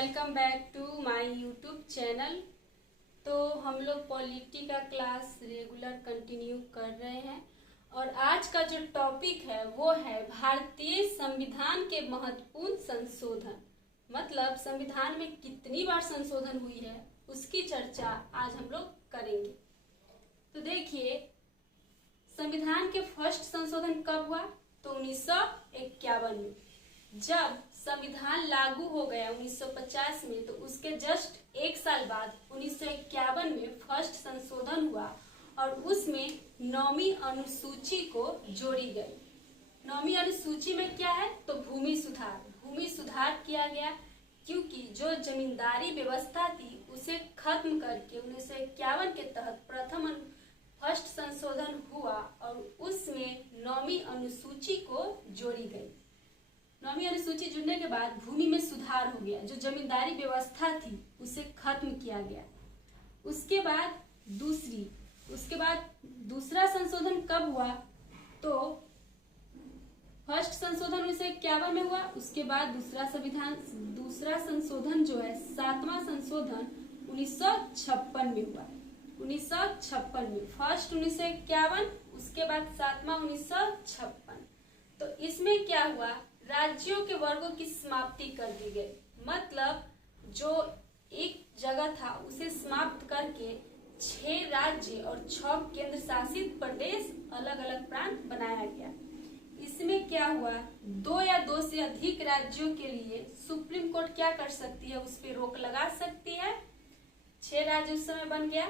Welcome back to my YouTube channel. तो हम लोग पॉलिटी का क्लास रेगुलर कंटिन्यू कर रहे हैं और आज का जो टॉपिक है वो है भारतीय संविधान के महत्वपूर्ण संशोधन। मतलब संविधान में कितनी बार संशोधन हुई है उसकी चर्चा आज हम लोग करेंगे। तो देखिए, संविधान के फर्स्ट संशोधन कब हुआ? तो 1951 में। जब संविधान लागू हो गया 1950 में, तो उसके जस्ट एक साल बाद 1951 में फर्स्ट संशोधन हुआ और उसमें 9वीं अनुसूची को जोड़ी गई। 9वीं अनुसूची में क्या है? तो भूमि सुधार किया गया, क्योंकि जो जमींदारी व्यवस्था थी उसे खत्म करके 1951 के तहत फर्स्ट संशोधन हुआ और उसमें 9वीं अनुसूची को जोड़ी गई। 9वीं अनुसूची जुड़ने के बाद भूमि में सुधार हो गया, जो जमींदारी व्यवस्था थी उसे खत्म किया गया। उसके बाद दूसरा संशोधन कब हुआ? तो फर्स्ट संशोधन 1951 में हुआ। उसके बाद दूसरा संशोधन जो है 7वां संशोधन 1956 में हुआ। 1956 में फर्स्ट 1951, उसके बाद 7वां 1956। तो इसमें क्या हुआ? राज्यों के वर्गों की समाप्ति कर दी गई। मतलब जो एक जगह था उसे समाप्त करके 6 राज्य और 6 केंद्र शासित प्रदेश, अलग अलग प्रांत बनाया गया। इसमें क्या हुआ? 2 या 2 से अधिक राज्यों के लिए सुप्रीम कोर्ट क्या कर सकती है? उस पर रोक लगा सकती है। 6 राज्य उस समय बन गया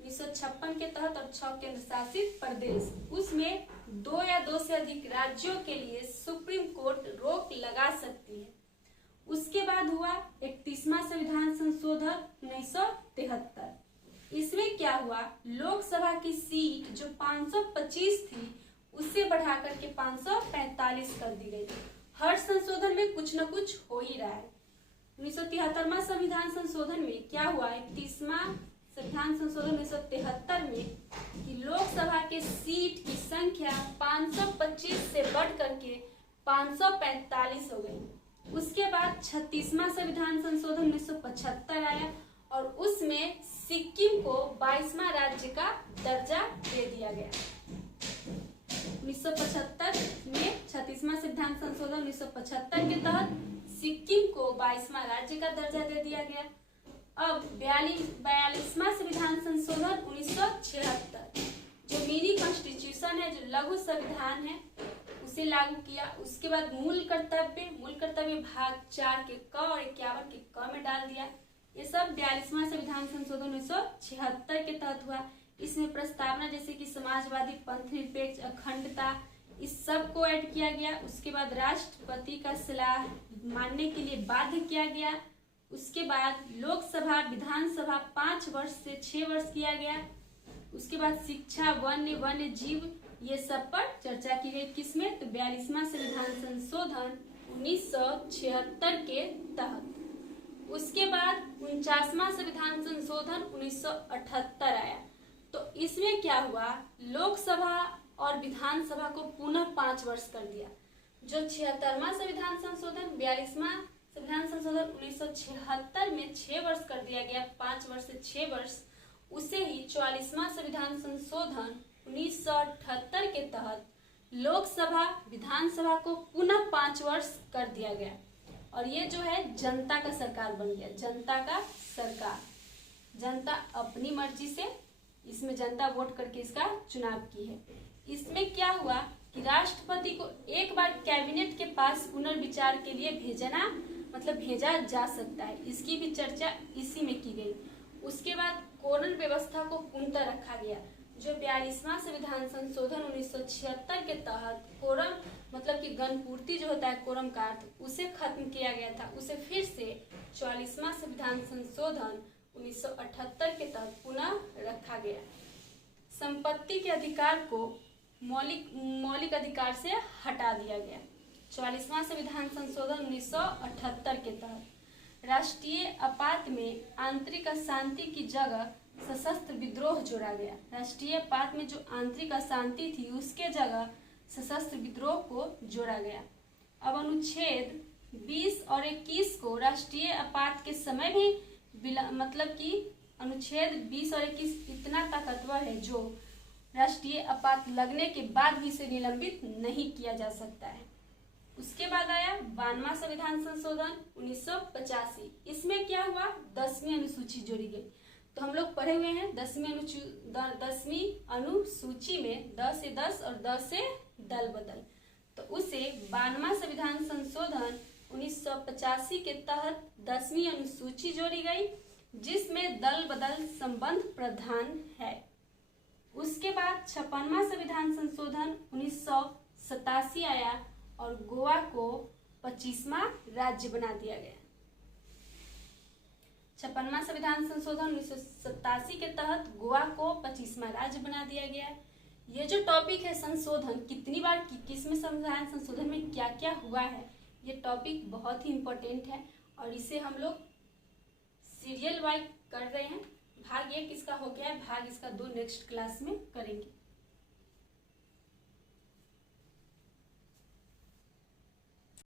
1956 के तहत और 6 केंद्र शासित प्रदेश। उसमें 2 या 2 से अधिक राज्यों के लिए सुप्रीम कोर्ट रोक लगा सकती है। उसके बाद हुआ 31वां संविधान संशोधन 1973। इसमें क्या हुआ? लोकसभा की सीट जो 525 थी उससे बढ़ाकर के 545 कर दी गई। हर संशोधन में कुछ न कुछ हो ही रहा है। 1973वां संविधान संशोधन में क्या हुआ? 31वां संविधान संशोधन 1973 में कि लोकसभा के सीट की संख्या 525 से बढ़ करके 545 हो गई। उसके बाद 36वां संविधान संशोधन 1975 आया और उसमें सिक्किम को 22वां राज्य का दर्जा दे दिया गया। 1975 में 36वां संविधान संशोधन 1975 के तहत सिक्किम को 22वां राज्य का दर्जा दे दिया गया। अब 42वां संविधान संशोधन 1976 जो मिनी कॉन्स्टिट्यूशन है, जो लघु संविधान है, उसे लागू किया। उसके बाद मूल कर्तव्य भाग 4 के क और 51 के क में डाल दिया। ये सब 42वां संविधान संशोधन 1976 के तहत हुआ। इसमें प्रस्तावना जैसे कि समाजवादी, पंथ निरपेक्ष, अखंडता, इस सब को ऐड किया गया। उसके बाद राष्ट्रपति का सलाह मानने के लिए बाध्य किया गया। उसके बाद लोकसभा, विधानसभा 5 वर्ष से 6 वर्ष किया गया। उसके बाद शिक्षा, वन्य जीव, ये सब पर चर्चा की गई। किसमें? तो 42वां संविधान संशोधन 1976 के तहत। उसके बाद 49वां संविधान संशोधन 1978 आया। तो इसमें क्या हुआ? लोकसभा और विधानसभा को पुनः 5 वर्ष कर दिया। जो 76वां संविधान संशोधन 42वां संविधान संशोधन 1976 में 6 वर्ष कर दिया गया, 5 वर्ष से 6 वर्ष, उसे ही 44वां संविधान संशोधन 1978 के तहत लोकसभा, विधानसभा को पुनः 5 वर्ष कर दिया गया। और ये जो है जनता का सरकार बन गया। जनता का सरकार, जनता अपनी मर्जी से, इसमें जनता वोट करके इसका चुनाव की है। इसमें क्या हुआ कि राष्ट्रपति को एक बार कैबिनेट के पास पुनर्विचार के लिए भेजा जा सकता है। इसकी भी चर्चा इसी में की गई। उसके बाद कोरन व्यवस्था को पूर्णतः रखा गया। जो 42वां संविधान संशोधन 1976 के तहत कोरम मतलब कि गणपूर्ति जो होता है, कोरम का अर्थ, उसे खत्म किया गया था। उसे फिर से 44वां संविधान संशोधन 1978 के तहत पुनः रखा गया। संपत्ति के अधिकार को मौलिक अधिकार से हटा दिया गया। 44वां संविधान संशोधन 1978 के तहत राष्ट्रीय आपात में आंतरिक अशांति की जगह सशस्त्र विद्रोह जोड़ा गया। राष्ट्रीय आपात में जो आंतरिक अशांति थी उसके जगह सशस्त्र विद्रोह को जोड़ा गया। अब अनुच्छेद 20 और 21 को राष्ट्रीय आपात के समय भी मतलब कि अनुच्छेद 20 और 21 इतना ताकतवर है जो राष्ट्रीय आपात लगने के बाद भी इसे निलंबित नहीं किया जा सकता है। उसके बाद आया 92वां संविधान संशोधन 1985। इसमें क्या हुआ, 10वीं अनुसूची जोड़ी गई। तो हम लोग पढ़े हुए हैं 10वीं अनुसूची में 10 से 10 और 10 से दल बदल। तो उसे 92वां संविधान संशोधन 1985 के तहत 10वीं अनुसूची जोड़ी गई जिसमें दल बदल संबंध प्रधान है। उसके बाद 56वां संविधान संशोधन 1987 आया और गोवा को 25वां राज्य बना दिया गया। 56वां संविधान संशोधन 1987 के तहत गोवा को 25वां राज्य बना दिया गया। ये जो टॉपिक है संशोधन, कितनी बार किसमें संविधान संशोधन में क्या क्या हुआ है, ये टॉपिक बहुत ही इम्पोर्टेंट है और इसे हम लोग सीरियल वाइज कर रहे हैं। भाग 1 इसका हो गया है, भाग इसका 2 नेक्स्ट क्लास में करेंगे।